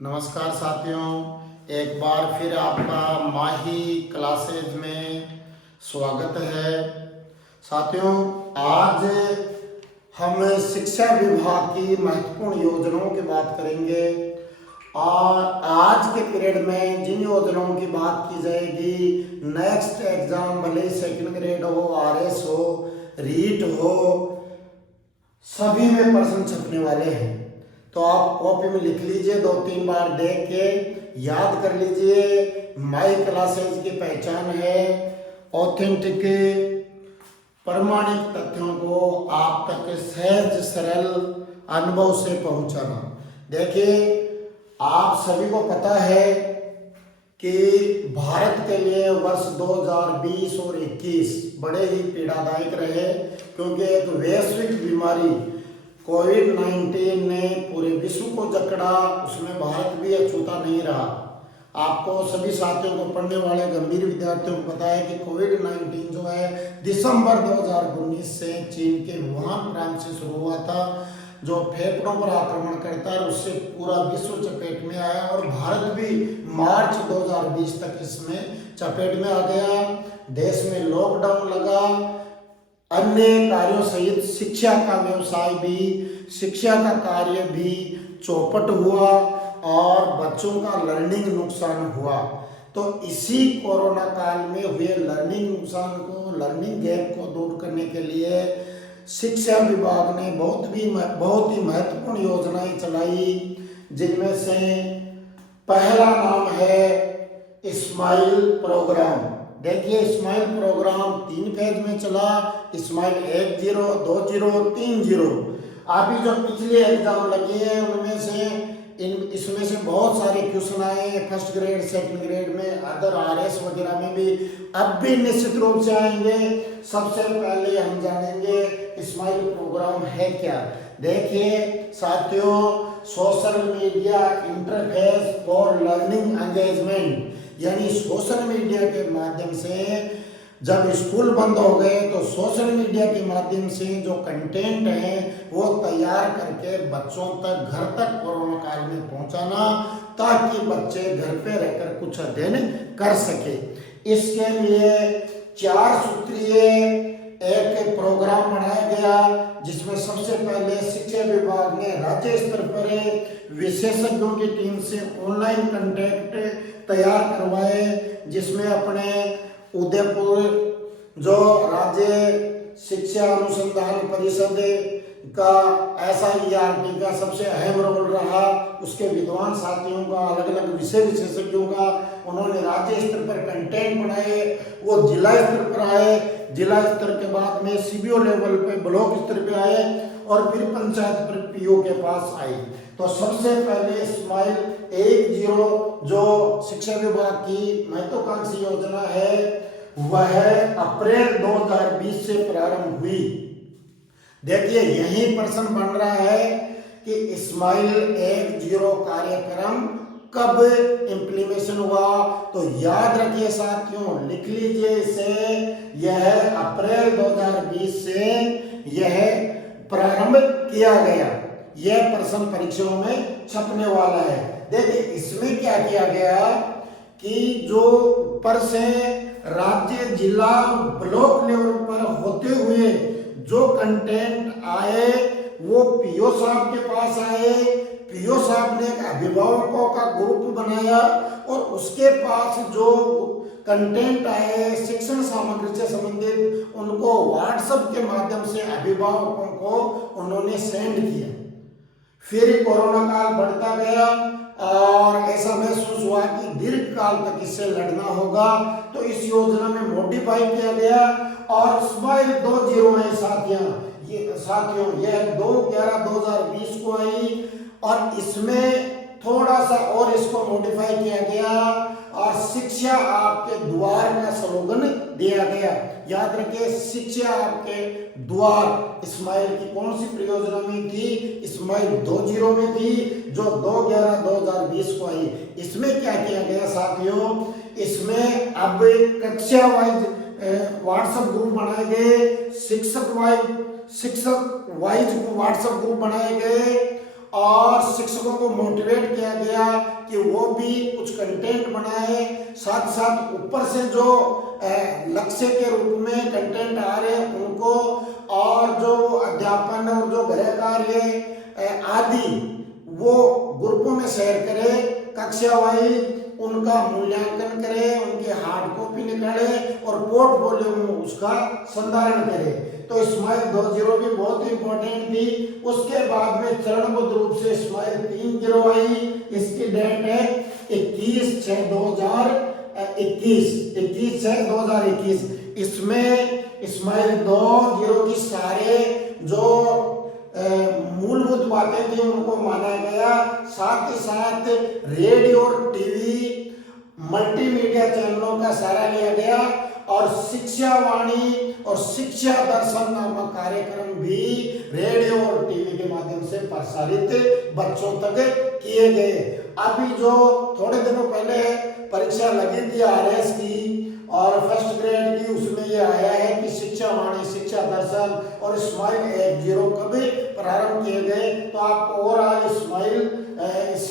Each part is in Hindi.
नमस्कार साथियों, एक बार फिर आपका माही क्लासेज में स्वागत है। साथियों, आज हम शिक्षा विभाग की महत्वपूर्ण योजनाओं की बात करेंगे और आज के पीरियड में जिन योजनाओं की बात की जाएगी, नेक्स्ट एग्जाम भले सेकंड ग्रेड हो, आरएस हो, रीट हो, सभी में प्रश्न छपने वाले हैं। तो आप कॉपी में लिख लीजिए, 2-3 बार देख के याद कर लीजिए। माई क्लासेज की पहचान है ऑथेंटिक प्रमाणिक तथ्यों को आप तक सहज सरल अनुभव से पहुंचाना। देखिए, आप सभी को पता है कि भारत के लिए वर्ष 2020 और 21 बड़े ही पीड़ादायक रहे, क्योंकि एक वैश्विक बीमारी कोविड-19 ने पूरे विश्व को जकड़ा, उसमें भारत भी अछूता नहीं रहा। आपको सभी साथियों को, पढ़ने वाले गंभीर विद्यार्थियों को पता है कि कोविड-19 जो है दिसंबर 2019 से चीन के वुहान प्रांत से शुरू हुआ था, जो फेफड़ों पर आक्रमण करता है, उससे पूरा विश्व चपेट में आया और भारत भी मार्च 2020 तक इसमें चपेट में आ गया। देश में लॉकडाउन लगा, अन्य कार्यों सहित शिक्षा का व्यवसाय भी, शिक्षा का कार्य भी चौपट हुआ और बच्चों का लर्निंग नुकसान हुआ। तो इसी कोरोना काल में हुए लर्निंग नुकसान को, लर्निंग गैप को दूर करने के लिए शिक्षा विभाग ने बहुत ही महत्वपूर्ण योजनाएं चलाई, जिनमें से पहला नाम है स्माइल प्रोग्राम। देखिए, स्माइल प्रोग्राम 3 फेज में चला, स्माइल 10, 20, 30। अभी जो पिछले एग्जाम लगे हैं उनमें से इसमें से बहुत सारे क्वेश्चन आए, फर्स्ट ग्रेड, सेकंड ग्रेड में, अदर आरएस वगैरह में भी अब भी निश्चित रूप से आएंगे। सबसे पहले हम जानेंगे स्माइल प्रोग्राम है क्या। देखिए साथियों, social media interface for learning engagement, यानी सोशल मीडिया के माध्यम से जब स्कूल बंद हो गए तो सोशल मीडिया के माध्यम से जो कंटेंट है वो तैयार करके बच्चों तक, घर तक कोरोना काल में पहुंचाना, ताकि बच्चे घर पे रहकर कुछ अध्ययन कर सके। इसके लिए 4 सूत्रीय एक प्रोग्राम बनाया गया, जिसमें सबसे पहले शिक्षा विभाग ने राज्य स्तर पर विशेषज्ञों की टीम से ऑनलाइन कंटेंट तैयार करवाए, जिसमें अपने उदयपुर जो राज्य शिक्षा अनुसंधान परिषद का SIERT का सबसे अहम रोल रहा, उसके विद्वान साथियों का, अलग अलग विषय विशेषज्ञों का, उन्होंने राज्य स्तर पर कंटेंट बनाए, वो जिला स्तर पर आए, जिला स्तर के बाद में CBO लेवल पे, ब्लॉक स्तर पे आए और फिर पंचायत पर PO के पास आई। तो सबसे पहले स्माइल 10 जो शिक्षा विभाग की महत्वाकांक्षी योजना है, वह अप्रैल 2020 से प्रारंभ हुई। देखिए, यही प्रश्न बन रहा है कि स्माइल 10 कार्यक्रम कब इम्प्लीमेशन हुआ। तो याद रखिए साथियों, लिख लीजिए इसे, यह अप्रैल 2020 से यह प्रारंभ किया गया। यह प्रश्न परीक्षाओं में छपने वाला है। देखिए, इसमें क्या किया गया कि जो ऊपर से राज्य, जिला, ब्लॉक लेवल पर होते हुए जो कंटेंट आए वो PO साहब के पास आए। PO साहब ने एक अभिभावकों का ग्रुप बनाया और उसके पास जो कंटेंट आए शिक्षण सामग्री से संबंधित, उनको व्हाट्सएप के माध्यम से अभिभावकों को उन्होंने सेंड किया। फिर कोरोना काल बढ़ता गया और ऐसा महसूस हुआ कि दीर्घ काल तक इससे लड़ना होगा, तो इस योजना में मॉडिफाई किया गया और स्माइल 20 है साथियों, यह 2/11/2020 को आई और इसमें थोड़ा सा और इसको मॉडिफाई किया गया और शिक्षा आपके द्वार का स्लोगन दिया गया। याद रखिए, शिक्षा आपके द्वार स्माइल की कौन सी परियोजना में थी? स्माइल 20 में थी, जो 2/11/2020 को आई। इसमें क्या किया गया साथियों, इसमें अब कक्षा वाइज व्हाट्सएप ग्रुप बनाए गए, शिक्षक वाइज व्हाट्सएप ग्रुप बनाए गए और शिक्षकों को मोटिवेट किया गया कि वो भी कुछ कंटेंट बनाए, साथ साथ ऊपर से जो लक्ष्य के रूप में कंटेंट आ रहे हैं उनको, और जो अध्यापन और जो गृह कार्य आदि वो ग्रुपों में शेयर करे, कक्षा वाइज उनका मूल्यांकन करे, उनके हार्ड कॉपी निकाले और पोर्टफोलियो में उसका संधारण करे। तो स्माइल 2.0 भी बहुत इंपॉर्टेंट थी। उसके बाद में चरणबद्ध रूप से स्माइल 3.0 आई। इसकी डेट है 21/6/2021। इसमें स्माइल 2.0 की सारे जो मूलभूत बातें थी उनको माना गया। साथ ही साथ रेडियो और टीवी मल्टीमीडिया चैनलों का सहारा लिया गया और शिक्षा वाणी और शिक्षा दर्शन नामक कार्यक्रम भी रेडियो और टीवी के माध्यम से प्रसारित बच्चों तक किए गए। अभी जो थोड़े दिनों पहले परीक्षा लगी थी आरएस की और फर्स्ट ग्रेड की, उसमें ये आया है कि शिक्षा वाणी, शिक्षा दर्शन और स्माइल 1.0 कभी प्रारंभ किए गए। तो आपको ओवरऑल स्माइल इस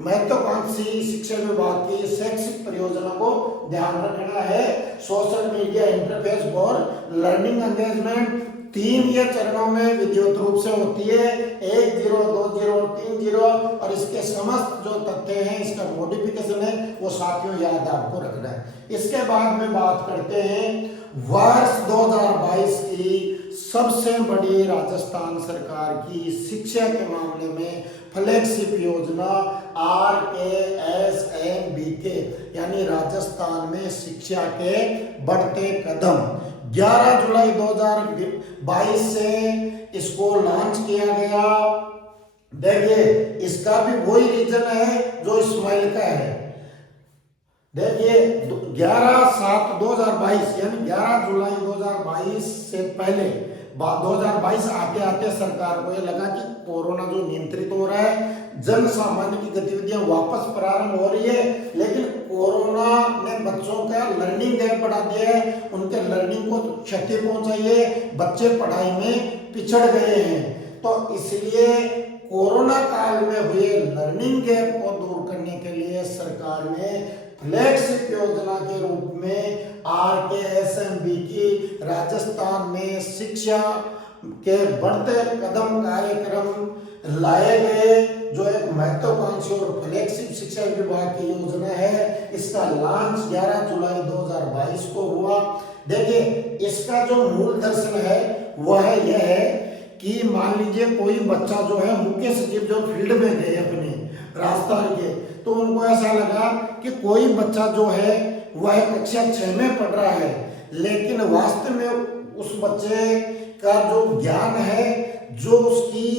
महत्वाकांक्षी शिक्षा विभाग की शैक्षिक परियोजना को ध्यान रखना है। Social media interface for learning engagement 3 ये चरणों में विधिवत रूप से होती है, 1.0, 2.0, 3.0, और इसके समस्त जो तथ्य हैं, इसका मॉडिफिकेशन है, वो साथियों याद आपको रखना है। इसके बाद में बात करते हैं वर्ष 2022 की सबसे बड़ी राजस्थान सरकार की शिक्षा के मामले में फ्लैगशिप योजना RKSMBK यानी राजस्थान में शिक्षा के बढ़ते कदम 11 जुलाई 2022 से इसको लॉन्च किया गया। देखिए इसका भी वही रीजन है जो स्माइल का है। देखिए 11/7/2022 यानी 11 जुलाई 2022 से पहले 2022 आते आते सरकार को ये लगा कि कोरोना जो नियंत्रित हो रहा है, जन सामान्य की गतिविधियां वापस प्रारंभ हो रही है, लेकिन कोरोना ने बच्चों का लर्निंग गैप बढ़ा दिया है, उनके लर्निंग को क्षति पहुंचाई है, बच्चे पढ़ाई में पिछड़ गए हैं। तो इसलिए कोरोना काल में हुए लर्निंग गैप को दूर करने के लिए सरकार ने फ्लैगशिप योजना के रूप में RKSMBK राजस्थान में शिक्षा के बढ़ते कदम कार्यक्रम लाए गए, जो एक महत्वाकांक्षी और फ्लैगशिप शिक्षा विभाग की योजना है। इसका लॉन्च 11 जुलाई 2022 को हुआ। देखिए इसका जो मूल दर्शन है वह यह है कि मान लीजिए कोई बच्चा जो है, मुख्य सचिव जो फील्ड में गए अपने राजस्थान के, तो उनको ऐसा लगा कि कोई बच्चा जो है वह कक्षा 6 में पढ़ रहा है, लेकिन वास्तव में उस बच्चे का जो ज्ञान है, जो उसकी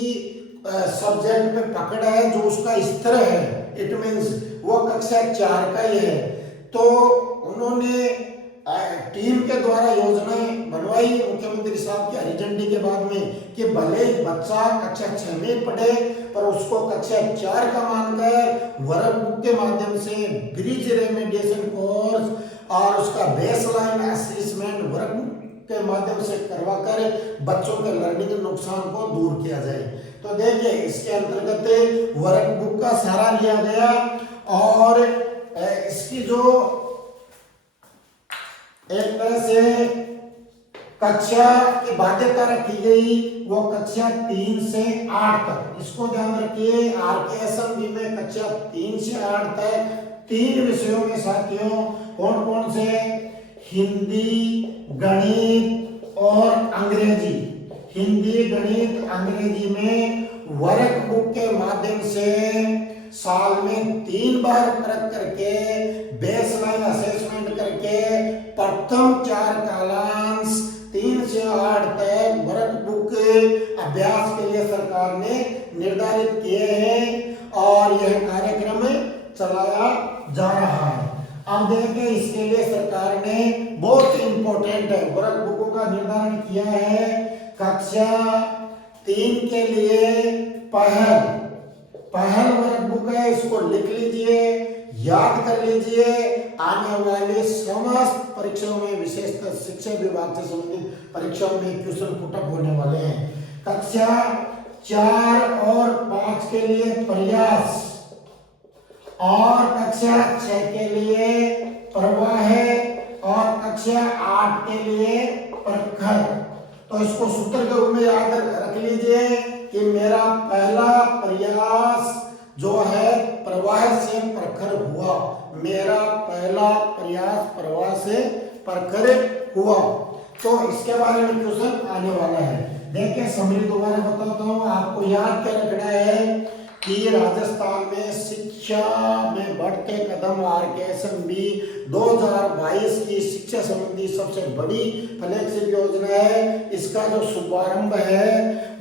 सब्जेक्ट में पकड़ है, जो उसका स्तर है, इट मीन्स वो कक्षा 4 का ही है। तो उन्होंने टीम के द्वारा योजनाएं बनवाई मुख्यमंत्री साहब की हरी झंडी के बाद में कि भले बच्चा कक्षा 6 में पढ़े पर उसको कक्षा 4 का मानकर वर्कबुक के माध्यम से ब्रिज रेमेडिएशन कोर्स और उसका बेसलाइन असेसमेंट वर्कबुक के माध्यम से करवाकर बच्चों के लर्निंग नुकसान को दूर किया जाए। तो देखिए इसके अंतर्गत वर्कबुक का सहारा लिया गया और इसकी जो एक तरह से कक्षा की बाध्यता रखी गई वो कक्षा 3 से 8 तक। इसको ध्यान रखिए, RKSMBK में कक्षा 3 से 8 तक 3 विषयों में साथियों कौन कौन से, हिंदी, गणित और अंग्रेजी। हिंदी, गणित, अंग्रेजी में वर्कबुक के माध्यम से साल में 3 बार परख करके बेसलाइन असेसमेंट करके प्रथम 4 कालांश 3 से 8 तक वर्कबुक अभ्यास के लिए सरकार ने निर्धारित किए हैं और यह कार्यक्रम चलाया जा रहा है। अब देखें इसके लिए सरकार ने बहुत इंपॉर्टेंट है वर्कबुकों का निर्धारण किया है। कक्षा 3 के लिए पहल वर्कबुक है, इसको लिख लीजिए, याद कर लीजिए। आने वाले समस्त परीक्षाओं में विशेषतः शिक्षा विभाग से संबंधित परीक्षाओं में क्वेश्चन पुटअप होने वाले हैं। कक्षा 4 और 5 के लिए प्रयास और कक्षा 6 के लिए प्रवाह और कक्षा 8 के लिए प्रखर। तो इसको सूत्र के रूप में याद रख लीजिए कि मेरा पहला प्रयास जो है प्रवाह से प्रखर हुआ, मेरा पहला प्रयास प्रवाह से प्रखर हुआ। तो इसके बारे में क्वेश्चन आने वाला है। देखिए समरी दोबारा बताता हूँ, आपको याद क्या रखना है कि राजस्थान में शिक्षा में बढ़ते कदम RKSMB 2022 की शिक्षा संबंधी सबसे बड़ी फ्लैगशिप योजना है। इसका जो शुभारंभ है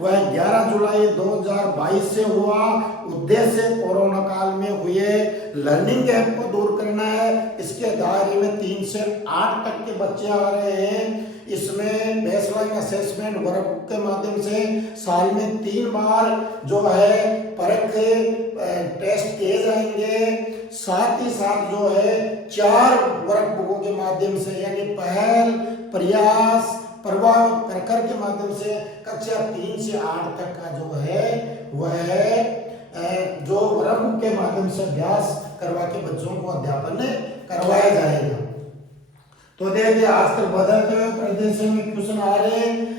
वह 11 जुलाई 2022 से हुआ। उद्देश्य कोरोना काल में हुए लर्निंग गैप को दूर करना है। इसके दायरे में 3 से 8 तक के बच्चे आ रहे हैं। इसमें बेसलाइन असेसमेंट वर्कबुक के माध्यम से साल में 3 बार जो है परख टेस्ट किए जाएंगे। साथ ही साथ जो है 4 वर्कबुकों के माध्यम से यानी पहल, प्रयास, प्रभाव, प्रखर के माध्यम से कक्षा 3 से 8 तक का जो है वह जो वर्कबुक के माध्यम से अभ्यास करवा के बच्चों को अध्यापन करवाया जाएगा। तो देखिए आजकल बदलते हुए परिदृश्य में क्वेश्चन आ रहे हैं।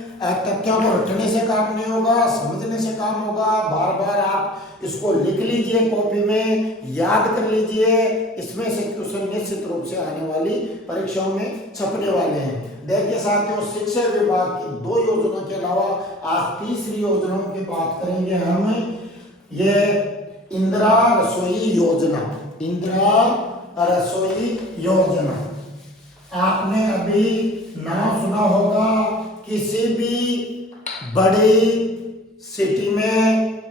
तथ्यों को रटने से काम नहीं होगा, समझने से काम होगा। बार बार आप इसको लिख लीजिए, कॉपी में याद कर लीजिए। इसमें से क्वेश्चन निश्चित रूप से आने वाली परीक्षाओं में छपने वाले हैं। देखिए साथियों, शिक्षा विभाग की 2 योजनाओं के अलावा आज तीसरी योजनाओं की बात करेंगे हम। ये इंदिरा रसोई योजना, इंदिरा रसोई योजना आपने अभी नाम सुना होगा। किसी भी बड़ी सिटी में,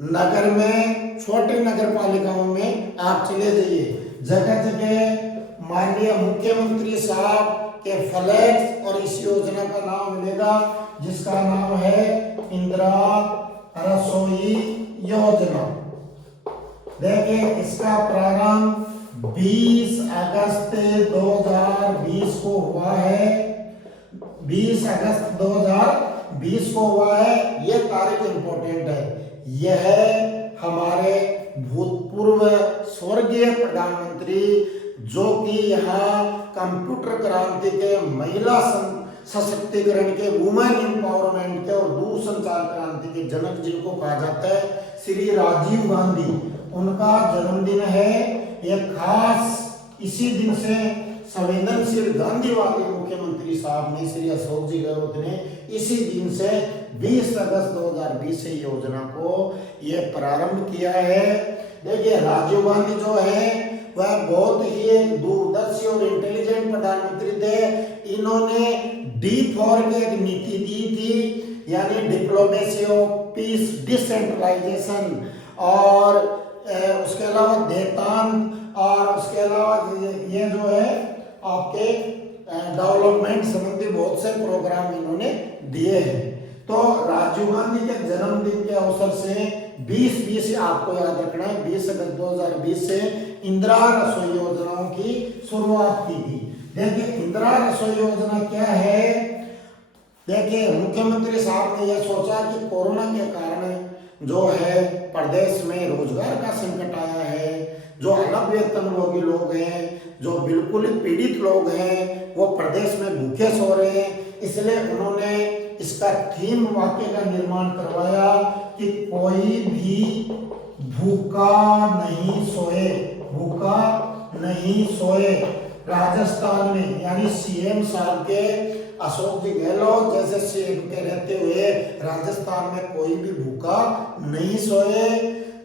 नगर में, छोटे नगर पालिकाओं में आप चले जाइए, जगह जगह माननीय मुख्यमंत्री साहब के फ्लैक्स और इस योजना का नाम मिलेगा, जिसका नाम है इंदिरा रसोई योजना। देखिए इसका प्रारंभ 20 अगस्त 2020 को हुआ है। 20 अगस्त 2020 को हुआ है। यह तारीख इंपॉर्टेंट है। यह हमारे भूतपूर्व स्वर्गीय प्रधानमंत्री जो कि यहाँ कंप्यूटर क्रांति के, महिला सशक्तिकरण के, वुमेन एम्पावरमेंट के और दूरसंचार क्रांति के जनक जिनको कहा जाता है श्री राजीव गांधी, उनका जन्मदिन है। यह खास इसी दिन से संवेदनशील गांधीवादी मुख्यमंत्री साहब ने, श्री अशोक जी गहलोत ने इसी दिन से 20 अगस्त 2020 से योजना को ये प्रारंभ किया है। देखिए राजीव गांधी जो है वह बहुत ही एक दूरदर्शी और इंटेलिजेंट प्रधानमंत्री थे। इन्होंने D4 की एक नीति दी थी, यानी डिप्लोमेसी ऑफ पीस, डिसेंट्रलाइजेशन, और उसके अलावा देतांत, और उसके अलावा ये जो है आपके डेवलपमेंट संबंधी बहुत से प्रोग्राम इन्होंने दिए हैं। तो राजीव गांधी के जन्मदिन के अवसर से 2020 आपको याद रखना है, 20 अगस्त 2020 से इंदिरा रसोई योजनाओं की शुरुआत की थी। देखिए इंदिरा रसोई योजना क्या है। देखिए मुख्यमंत्री साहब ने यह सोचा कि कोरोना के कारण जो है प्रदेश में रोजगार का संकट आया है, जो अलग वेतनभोगी लोग हैं, जो बिल्कुल पीड़ित लोग हैं, वो प्रदेश में भूखे सो रहे हैं। इसलिए उन्होंने इसका थीम वाक्य का निर्माण करवाया कि कोई भी भूखा नहीं सोए, भूखा नहीं सोए। राजस्थान में यानी CM साहब के, अशोक जी गहलोत जैसे CM के रहते हुए राजस्थान में कोई भी भूखा नहीं सोए।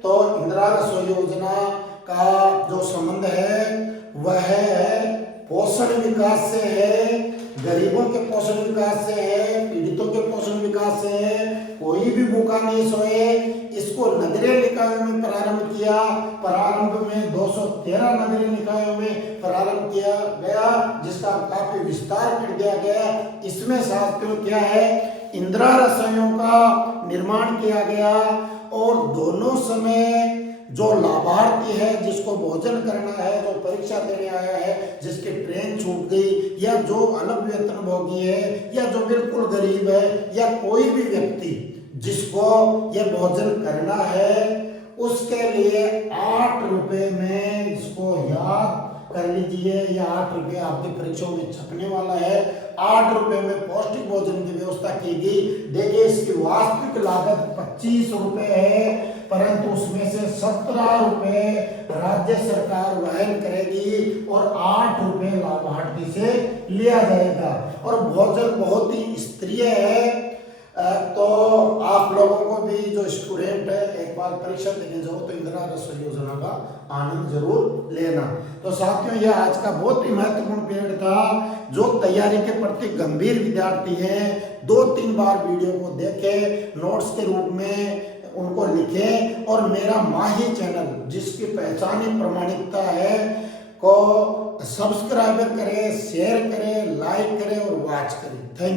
तो इंदिरा रसोई योजना का जो संबंध है वह पोषण विकास से है, गरीबों के पोषण विकास से है, पीड़ितों के पोषण विकास से है। कोई भी भूखा नहीं सोए। इसको नगरीय निकायों में प्रारंभ किया। प्रारंभ में 213 नगरीय निकायों में प्रारंभ किया गया, जिसका काफी विस्तार कर दिया गया। इसमें साथियों क्या है, इंदिरा रसोइयों का निर्माण किया गया और दोनों समय जो लाभार्थी है, जिसको भोजन करना है, जो परीक्षा देने आया है, जिसकी ट्रेन छूट गई, या जो अलग वेतनभोगी है, या जो बिल्कुल गरीब है, या कोई भी व्यक्ति जिसको ये भोजन करना है उसके लिए 8 रुपए में इसको याद कर लीजिए। ये 8 रुपये आपकी परीक्षाओं में छपने वाला है। 8 रुपए में पौष्टिक भोजन की व्यवस्था की गई। देखिए इसकी वास्तविक लागत 25 रुपए है, परंतु उसमें से 17 रुपए राज्य सरकार वहन करेगी और 8 रुपए लाभार्थी से लिया जाएगा। और भोजन बहुत ही स्तरीय है, तो आप लोगों को भी जो स्टूडेंट है एक बार परीक्षा देने जाओ तो इंदिरा रसोई योजना का आनंद जरूर लेना। तो साथियों ये आज का बहुत ही महत्वपूर्ण पीरियड था। जो तैयारी के प्रति गंभीर विद्यार्थी हैं 2-3 बार वीडियो को देखें, नोट्स के रूप में उनको लिखें और मेरा माही चैनल जिसकी पहचान ही प्रामाणिकता है को सब्सक्राइब करें, शेयर करें, लाइक करें और वॉच करें। Thank you.